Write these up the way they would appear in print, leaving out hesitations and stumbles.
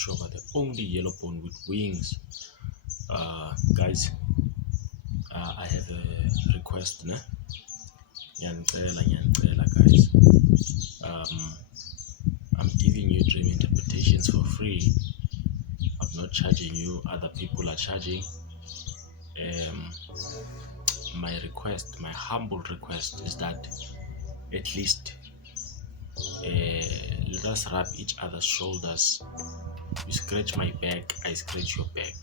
Shoba, the only yellow bone with wings. Guys, I have a request, ne? Nyancela, guys. I'm giving you dream interpretations for free. I'm not charging you, other people are charging. My request, my humble request is that at least let us rub each other's shoulders. You scratch my back, I scratch your back.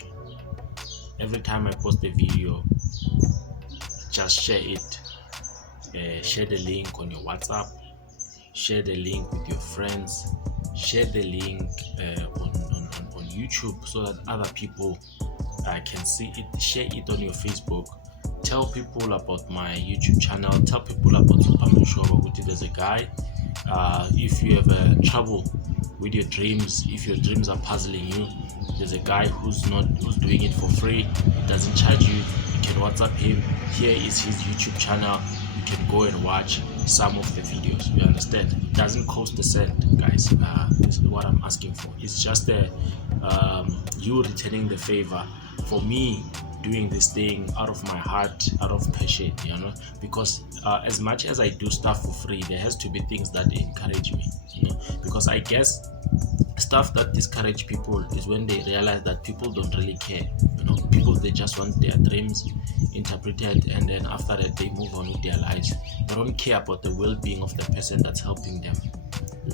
Every time I post a video, just share it. Share the link on your WhatsApp, share the link with your friends, share the link on YouTube so that other people can see it. Share it on your Facebook. Tell people about my YouTube channel. Tell people about Ukuphupha. There's a guy. If you have trouble with your dreams, if your dreams are puzzling you, there's a guy who's doing it for free. He doesn't charge you. You can WhatsApp him. Here is his YouTube channel. You can go and watch some of the videos. You understand? It doesn't cost a cent, guys. This is what I'm asking for. It's just you returning the favor for me doing this thing out of my heart, out of passion, because as much as I do stuff for free, there has to be things that encourage me, because I guess stuff that discourage people is when they realize that people don't really care. People, they just want their dreams interpreted, and then after that they move on with their lives. They don't care about the well-being of the person that's helping them.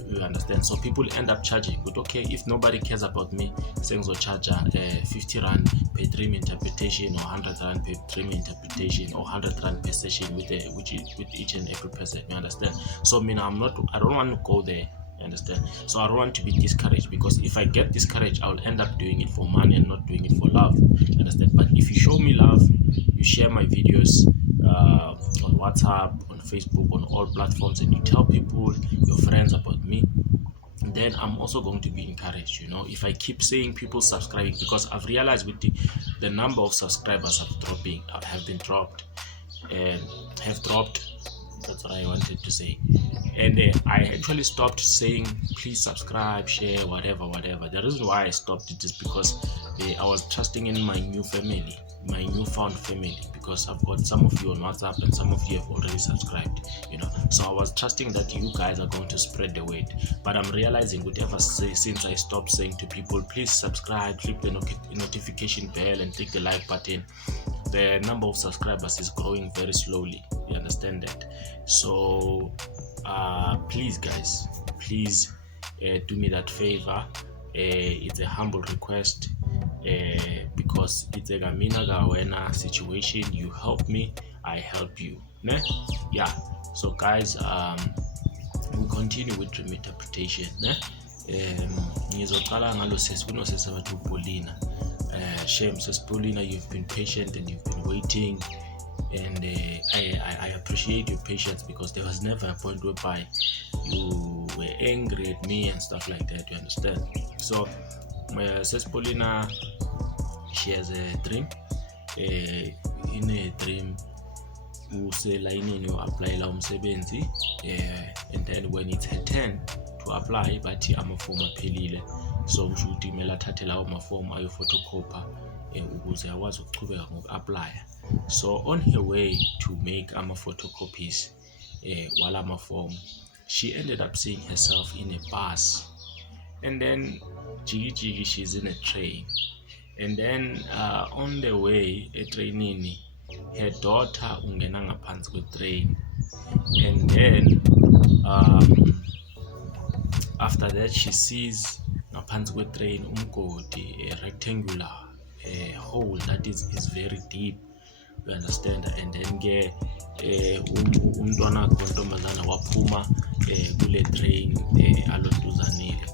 You understand? So people end up charging. But okay, if nobody cares about me, saying so charge 50 rand per dream interpretation, or 100 rand per dream interpretation, or 100 rand per session with each and every person. You understand? So I don't want to go there. You understand? So I don't want to be discouraged, because if I get discouraged, I'll end up doing it for money and not doing it for love. You understand? But if you show me love, you share my videos on WhatsApp, on Facebook, on all platforms, and you tell people, your friends, about me, then I'm also going to be encouraged. If I keep saying people subscribing, because I've realized with the number of subscribers have been dropped, and have dropped. That's what I wanted to say. And I actually stopped saying please subscribe, share, whatever. The reason why I stopped it is because I was trusting in my new family, my newfound family, because I've got some of you on WhatsApp and some of you have already subscribed, so I was trusting that you guys are going to spread the word. But I'm realizing since I stopped saying to people please subscribe, click the notification bell and click the like button, the number of subscribers is growing very slowly. You understand that? So please guys, please do me that favor. It's a humble request, because it's a gamina gawena situation. You help me, I help you, ne? Yeah. So guys, we continue with dream interpretation, ne? Ngizoqala ngalo sesikunosese bathu Paulina. Shame, says Paulina, you've been patient and you've been waiting, and I appreciate your patience, because there was never a point whereby you were angry at me and stuff like that. You understand? So says Paulina, she has a dream. In a dream, uselayinini apply la umsebenzi, and then when it's her turn to apply, bathi amafomu aphelile, so kusho ukuthi kumele athathe lawo mafomu ayo photocopy ukuze akwazi ukuqhubeka ngoku-apply. So on her way to make photocopies while amafomu, she ended up seeing herself in a bus, and then jiggy she's in a train, and then on the way etrainini, her daughter ungena ngaphansi kwe-train, and then after that she sees ngaphansi kwe-train umgodi, a rectangular hole that is very deep. You understand? And then ke umntwana kontombazana waphuma kule train alotuzanile,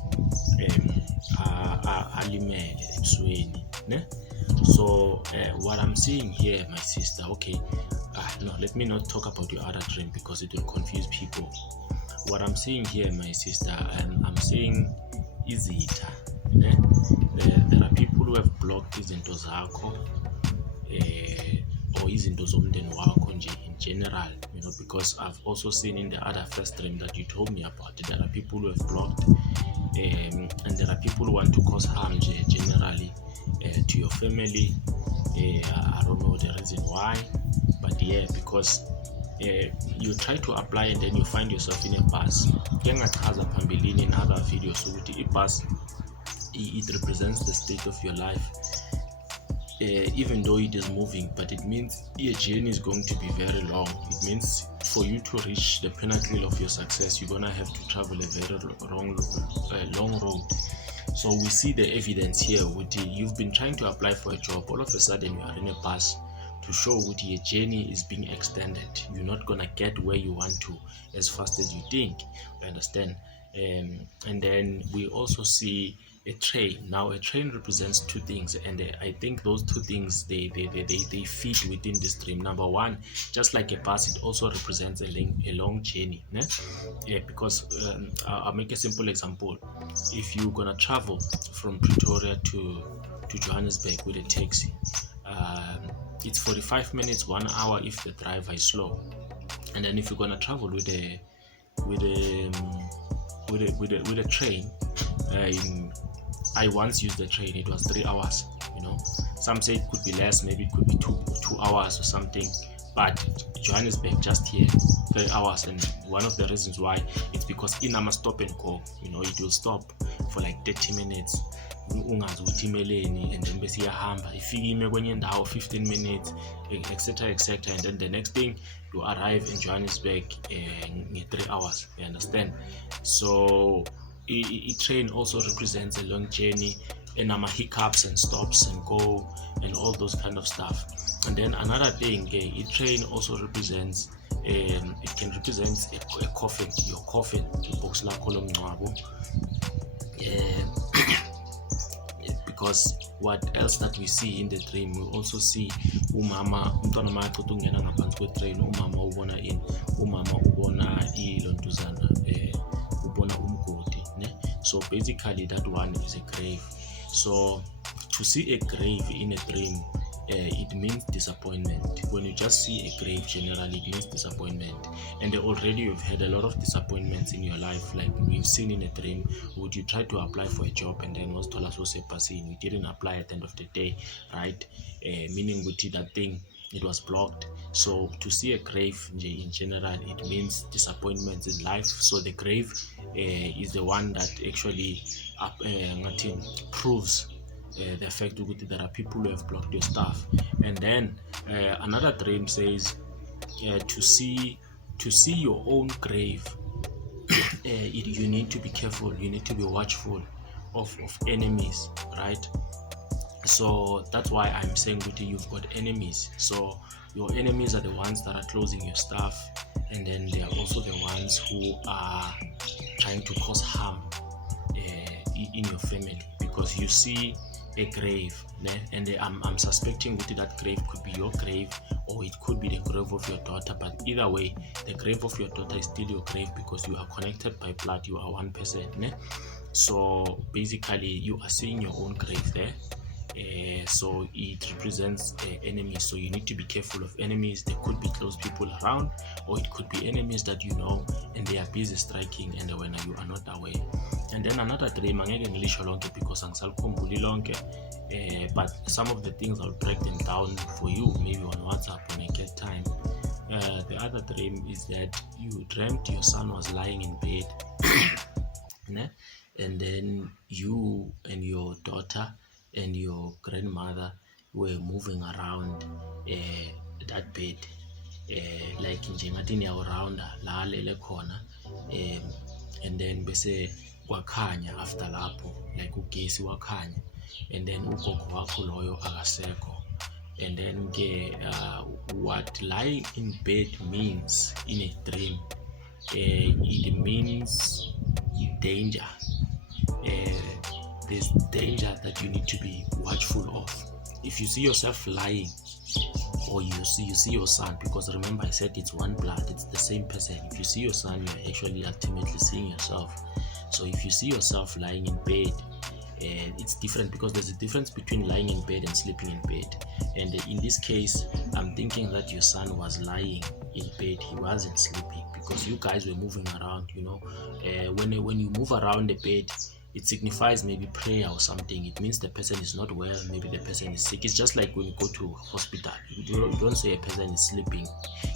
alimele ebusweni, ne? So what I'm seeing here, my sister, okay, no, let me not talk about your other dream because it will confuse people. What I'm seeing here, my sister, and I'm seeing izitha, ne? There are people who have blocked izinto zakho, or izinto zomndeni wakho nje in general, because I've also seen in the other first dream that you told me about, there are people who have blocked and there are people who want to cause harm generally to your family. I don't know the reason why, but yeah, because you try to apply and then you find yourself in a bus. Ngiyangachaza phambilini in other videos ukuthi ibus it represents the state of your life. Even though it is moving, but it means your journey is going to be very long. It means for you to reach the pinnacle of your success, you're gonna have to travel a very long road. So we see the evidence here. You've been trying to apply for a job, all of a sudden you are in a bus to show what your journey is being extended. You're not gonna get where you want to as fast as you think. You understand? And then we also see a train. Now a train represents two things, and I think those two things they fit within this dream. Number one, just like a bus, it also represents a long journey, né? Yeah, because I'll make a simple example. If you're gonna travel from Pretoria to Johannesburg with a taxi, it's 45 minutes, 1 hour if the driver is slow. And then if you're gonna travel with a train, I once used the train, it was 3 hours. Some say it could be less, maybe it could be two hours or something, but Johannesburg just here 3 hours. And one of the reasons why, it's because in a stop and go, it will stop for like 30 minutes, and then bese iyahamba ifike ime kwenye ndawo 15 minutes, etc, and then the next thing you arrive in Johannesburg in 3 hours. You understand? So a train also represents a long journey, and hiccups and stops and go and all those kind of stuff. And then another thing, a train also represents it can represent a coffin, your coffin, box lakho lomngcwabo. Because what else that we see in the dream, we also see umama umntwana maqeda ukungena ngaphansi kwetrain, umama ubona ilontuzana, ubona umgodi, ne? So basically that one is a grave. So to see a grave in a dream, it means disappointment. When you just see a grave, generally it means disappointment. And already you've had a lot of disappointments in your life, like we've seen in a dream. Would you try to apply for a job and then was told us was a passing, you didn't apply at the end of the day, right? Meaning with that thing, it was blocked. So to see a grave in general, it means disappointments in life. So the grave is the one that actually proves the fact that there are people who have blocked your stuff. And then another dream says to see your own grave, you need to be careful, you need to be watchful of enemies, right? So that's why I'm saying that you've got enemies. So your enemies are the ones that are closing your stuff, and then they are also the ones who are trying to cause harm in your family, because you see a grave, and I'm suspecting that grave could be your grave, or it could be the grave of your daughter. But either way, the grave of your daughter is still your grave, because you are connected by blood, you are one person. So basically you are seeing your own grave there. So it represents enemies, so you need to be careful of enemies. There could be close people around, or it could be enemies that you know and they are busy striking, and when you are not aware. And then another dream, because but some of the things I'll break them down for you maybe on WhatsApp when I get time. The other dream is that you dreamt your son was lying in bed and then you and your daughter and your grandmother were moving around that bed, like njengathi niyawu-rounda la alele khona, and then bese kwakhanya after lapho, like ugesi wakhanya, and then ugogo wakho loyo akasekho. And then what lying in bed means in a dream, it means danger. There's danger that you need to be watchful of. If you see yourself lying, or you see your son, because remember I said it's one blood, it's the same person. If you see your son, you're actually ultimately seeing yourself. So if you see yourself lying in bed, it's different, because there's a difference between lying in bed and sleeping in bed. And in this case, I'm thinking that your son was lying in bed, he wasn't sleeping, because you guys were moving around. When you move around the bed, it signifies maybe prayer or something. It means the person is not well, maybe the person is sick. It's just like when you go to hospital, you don't say a person is sleeping,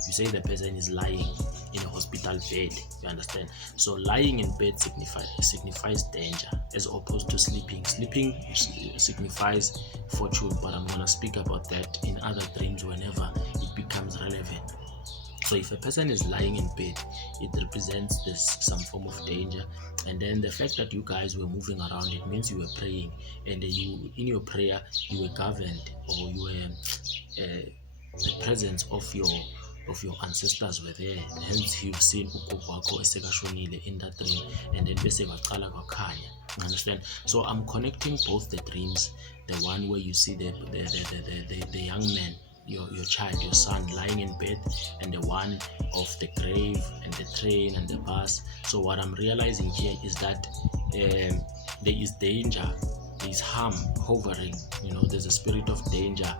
you say the person is lying in a hospital bed. You understand? So lying in bed signifies danger, as opposed to sleeping. Sleeping signifies fortune, but I'm gonna speak about that in other dreams whenever it becomes relevant. So if a person is lying in bed, it represents some form of danger. And then the fact that you guys were moving around, it means you were praying, and in your prayer you were governed, or you were the presence of your ancestors were there. Hence you've seen ugogo esekashonile in that dream, and then bese kwaqala kwakhanya. Understand? So I'm connecting both the dreams, the one where you see the young man, your child, your son lying in bed, and the one of the grave and the train and the bus. So what I'm realizing here is that there is danger, there is harm hovering. There's a spirit of danger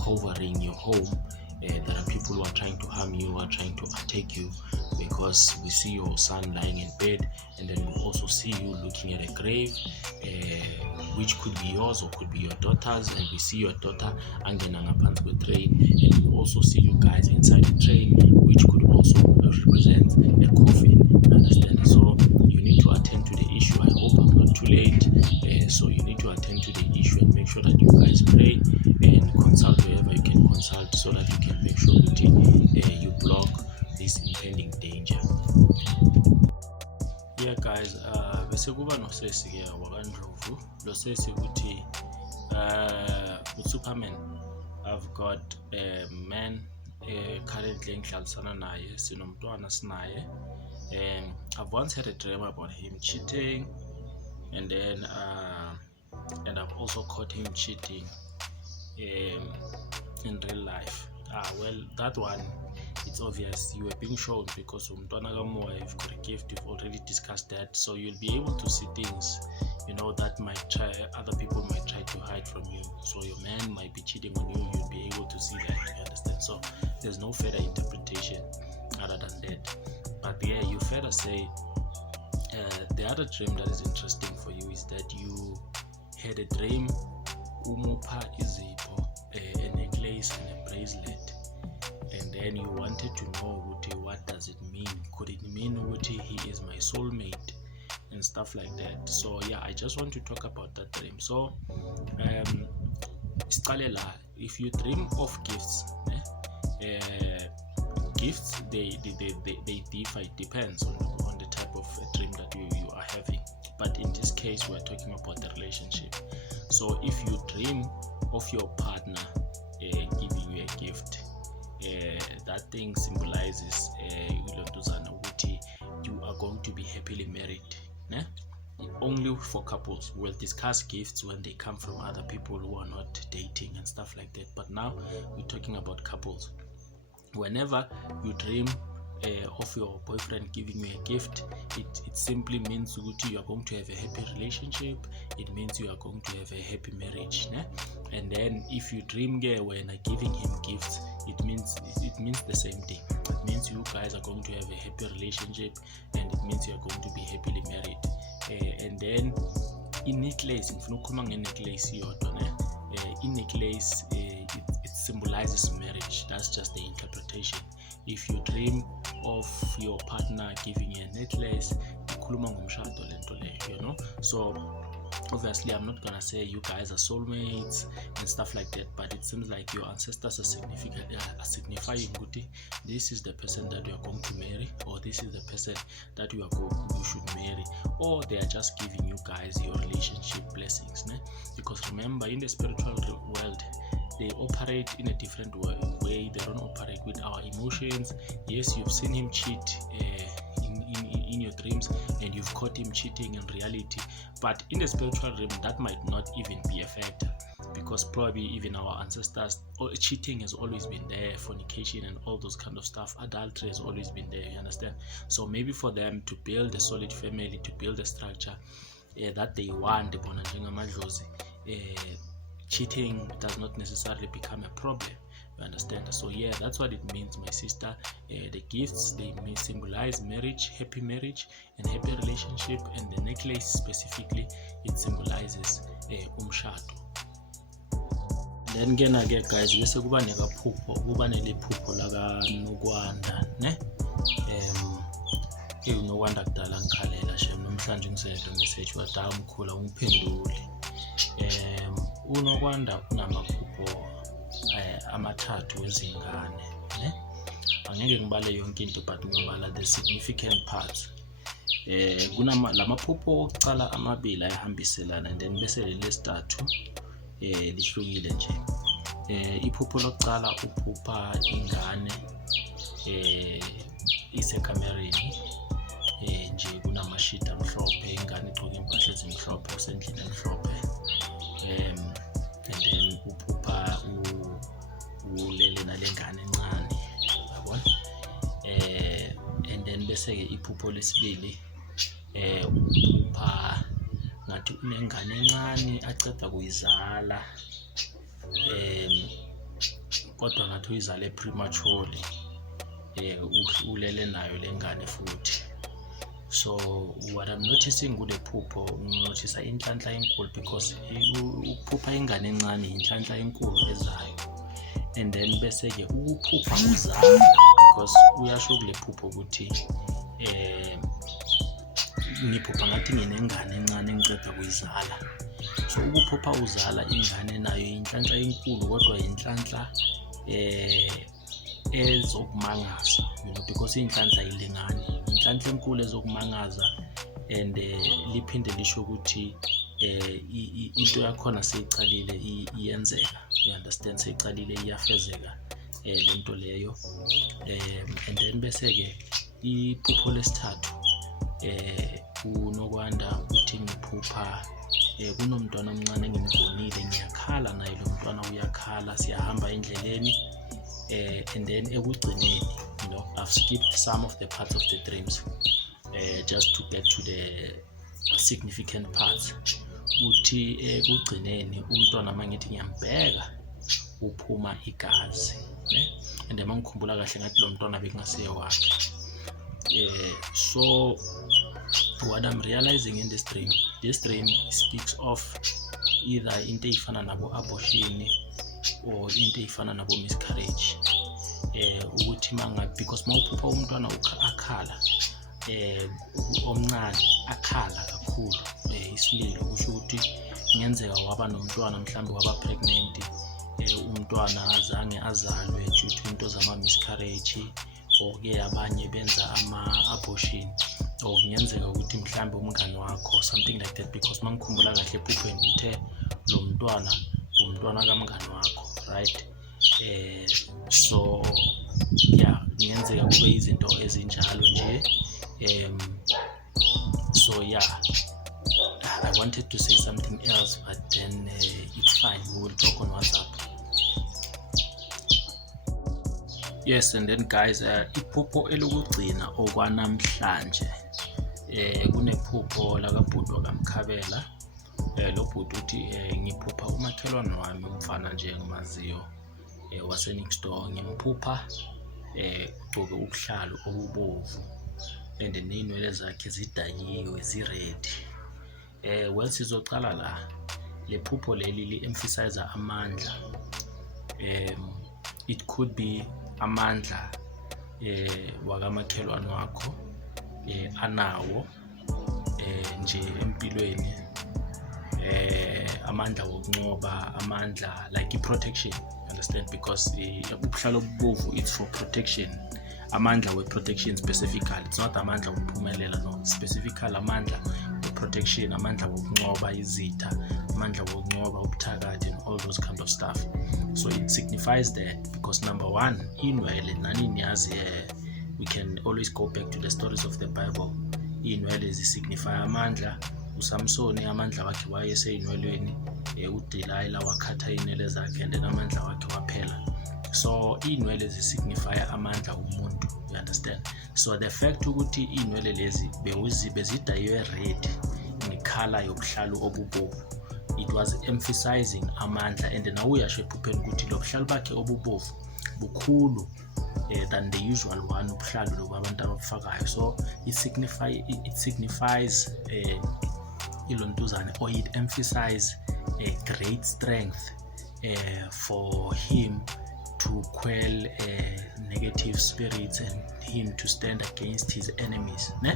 hovering your home. There are people who are trying to harm you, who are trying to attack you, because we see your son lying in bed, and then we also see you looking at a grave, which could be yours or could be your daughter's, and we see your daughter angena ngaphansi kwe-train, and we also see you guys inside the train, which could also represent a coffin. Understand? So you need to attend to the issue. I hope I'm not too late. So you need to attend to the issue and make sure that you guys pray and consult wherever you can consult, so that you can make sure that you block this impending danger. Yeah guys, bese kuba nosesi ke wakandlovu lo sesi ukuthi uSuperman, I've got a man currently engihlalisana naye, sinomntwana sinaye, and I've once had a dream about him cheating, and then and I've also caught him cheating in real life. Well, that one, it's obvious you were being shown, because umntwana kamoya, you've got a gift, you've already discussed that, so you'll be able to see things that other people might try to hide from you. So your man might be cheating on you, you'll be able to see that. You understand? So there's no further interpretation other than that. But yeah, you further say the other dream that is interesting for you is that you had a dream umupha izipho, a necklace and a bracelet, and then you wanted to know what does it mean. Could it mean he is my soulmate and stuff like that? So yeah, I just want to talk about that dream. So if you dream of gifts, gifts they differ. It depends on the type of dream that you are having, but in this case we're talking about the relationship. So if you dream of your partner giving you a gift, that thing symbolizes you are going to be happily married. Only for couples. We'll discuss gifts when they come from other people who are not dating and stuff like that, but now we're talking about couples. Whenever you dream of your boyfriend giving you a gift, it simply means you are going to have a happy relationship. It means you are going to have a happy marriage. And then if you dream when giving him gifts, it means the same thing. It means you guys are going to have a happy relationship, and it means you are going to be happily married. And then in necklace, necklace, it symbolizes marriage. That's just the interpretation. If you dream of your partner giving you a necklace, so obviously I'm not gonna say you guys are soulmates and stuff like that, but it seems like your ancestors are signifying this is the person that you are going to marry, or this is the person that you should marry, or they are just giving you guys your relationship blessings. Because remember, in the spiritual world, they operate in a different way. They don't operate with our emotions. Yes, you've seen him cheat in your dreams, and you've caught him cheating in reality, but in the spiritual realm that might not even be a factor, because probably even our ancestors, cheating has always been there, fornication and all those kind of stuff, adultery has always been there. You understand? So maybe for them to build a solid family, to build a structure that they want, cheating does not necessarily become a problem. You understand? So yeah, that's what it means, my sister. The gifts, they may symbolize marriage, happy marriage and happy relationship, and the necklace specifically, it symbolizes umshado. Then ke guys, bese kuba nekaphupho, kuba nelephupho laka Nokwanda, ne? Unokwanda kudala ngikhalela shem, namhlanje ngisendle message wada umkhula ungiphendule. Unokwanda unamaphupho amathathu wezingane, ne? Angeke ngibale yonke into but ngibala the significant parts. Lamaphupho okucala amabili ayihambiselana, and then bese lesithathu lihlukile nje. Iphupho lokucala uphupha ingane isekamereni, nje kunamashida amhlophe, ingane igcoke impahla ezimhlophe, usendlini emhlophe, and then uphupha ulele nalengane encane, yabona. And then bese ke iphupho lesibili uphupha ngathi unengane encane aceda kuyizala, kodwa ngathi uyizale prematurely, ulele nayo lengane futhi. So what I'm noticing kule phupho, nginothisa inhlanhla enkulu because ukuphupha ingane encane inhlanhla enkulu ezayo. And then bese ke ukuphupha uzala, because uyasho kule phupho ukuthi ngiphupha ngathi nginengane encane ngiceda kuyizala. So ukuphupha uzala ingane nayo inhlanhla enkulu, kodwa inhlanhla ezokumangaza, because inhlanhla ilingani, inhlanhla enkulu ezokumangaza, and liphinde lisho ukuthi into yakhona seyicalile iyenzeka. You understand? Seyicalile iyafezeka lento leyo. And then bese ke iphupho lesithathu unokwanda uthi ngiphupha kunomntwana omncane engimgonile, ngiyakhala naye lo mntwana uyakhala, siyahamba endleleni, and then ekugcineni, I've skipped some of the parts of the dreams just to get to the significant parts. Uthi ekugcineni umntwana mangithi ngiyambheka uphuma igazi, ne? And mangikhumbula kahle ngathi lo mntwana bekungasiye wakhe. So what I'm realizing in this dream speaks of either into eyifana nabo abortion or into eyifana nabo miscarriage. Ukuthi because mawuphupha umntwana akhala, omncane akhala kakhulu, isililo, kusho ukuthi ngenzeka waba nomntwana mhlambe waba pregnant, umntwana azange azalwe due to into zama miscarriage, or ke abanye benza ama-abortion, or kungenzeka ukuthi mhlambe umngane wakho, something like that, because mangikhumbula kahle ephupheni uthe lo mntwana umntwana kamngane wakho, right? So yeah, kungenzeka kube izinto ezinjalo nje. So yeah, I wanted to say something else, but then it's fine, we will talk on WhatsApp. Yes, and then guys, iphupho elokugcina okwanamhlanje, kunephupho lakabhuti wakamkhabela. Lo bhuti uthi ngiphupha umakhelwane wami umfana nje engimaziyo wase next door, ngimphupha ugcoke ubuhlalu obubovu, and ney'nwele zakhe zidanyiwe zi-red. Well, sizocala la. Le phupho leli li-emphasize amandla. It could be amandla wakamakhelwane wakho anawo nje empilweni, amandla wokunqoba, amandla like i-protection, understand, because ubuhlalu obubovu, it's for protection, amandla we-protection specifically, it's not amandla wokuphumelela, no, specifically amandla we-protection, amandla wokunqoba izitha, amandla wokunqoba ubuthakathi, and all those kind of stuff. So it signifies that, because number one, inwele nani niyazi, we can always go back to the stories of the Bible. Inwele signify amandla. uSamsoni amandla wakhe wayeseyinwelweni, uDelilah wakhatha inwele zakhe and amandla wakhe waphela. So inwele zisignify amandla umuntu, you understand? So the fact ukuthi inwele lezi bezidayiwe red ngekhala yobuhlalu obubovu, it was emphasizing amandla, and now uyasho ephupheni ukuthi lo buhlalu bakhe obubovu bukhulu than the usual one ubuhlalu lobu abantu abafakayo. So it signifies ilontuzana, or it emphasizes a great strength for him to quell negative spirits and him to stand against his enemies, ne?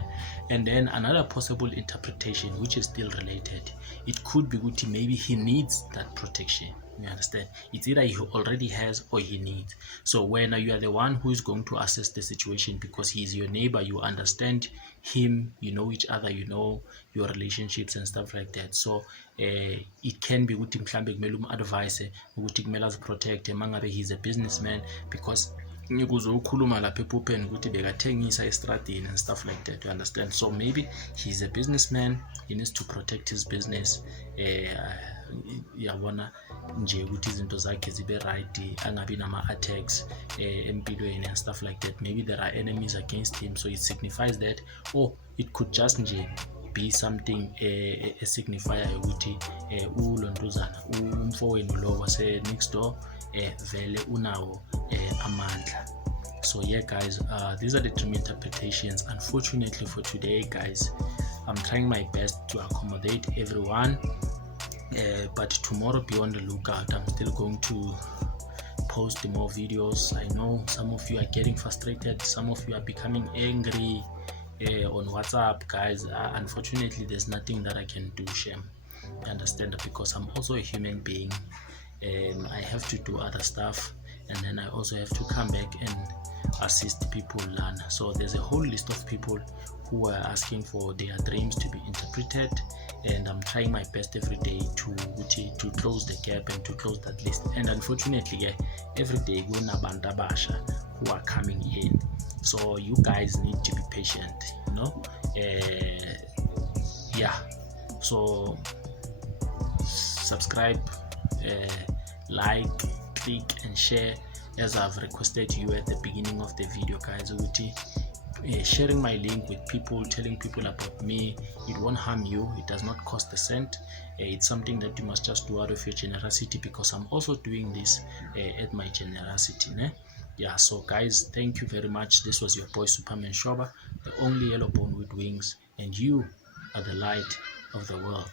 And then another possible interpretation, which is still related, it could be that maybe he needs that protection. You understand? It's either he already has or he needs. So when you are the one who is going to assess the situation, because he is your neighbor, you understand him, you know each other, you know your relationships and stuff like that. So it can be ukuthi mhlambe kumele advise ukuthi kumele aziprotect mangabe he's a businessman, because ngikuzokhuluma lapha ephupheni ukuthi bekathengisa estradini and stuff like that, you understand? So maybe he's a businessman, he needs to protect his business, yabona nje ukuthi izinto zakhe zibe right, angabi nama-attacks empilweni and stuff like that. Maybe there are enemies against him, so it signifies that, or it could just nje be something a signifier ukuthi ulontuzana umfowenu lo wase next door vele unawo amandla. So yeah guys, these are the dream interpretations. Unfortunately for today guys, I'm trying my best to accommodate everyone, but tomorrow be on the lookout. I'm still going to post more videos. I know some of you are getting frustrated, some of you are becoming angry on WhatsApp guys. Unfortunately there's nothing that I can do, shame, you understand, because I'm also a human being. I have to do other stuff, and then I also have to come back and assist people learn. So there's a whole list of people who are asking for their dreams to be interpreted, and I'm trying my best every day to close the gap and to close that list. And unfortunately every day kunabantu abasha who are coming in, so you guys need to be patient, you know. Yeah, so subscribe, like, click and share, as I've requested you at the beginning of the video guys. Sharing my link with people, telling people about me, it won't harm you, it does not cost a cent. It's something that you must just do out of your generosity, because I'm also doing this at my generosity, ne? Yeah, so guys, thank you very much. This was your boy Superman Shoba, the only yellow bone with wings, and you are the light of the world.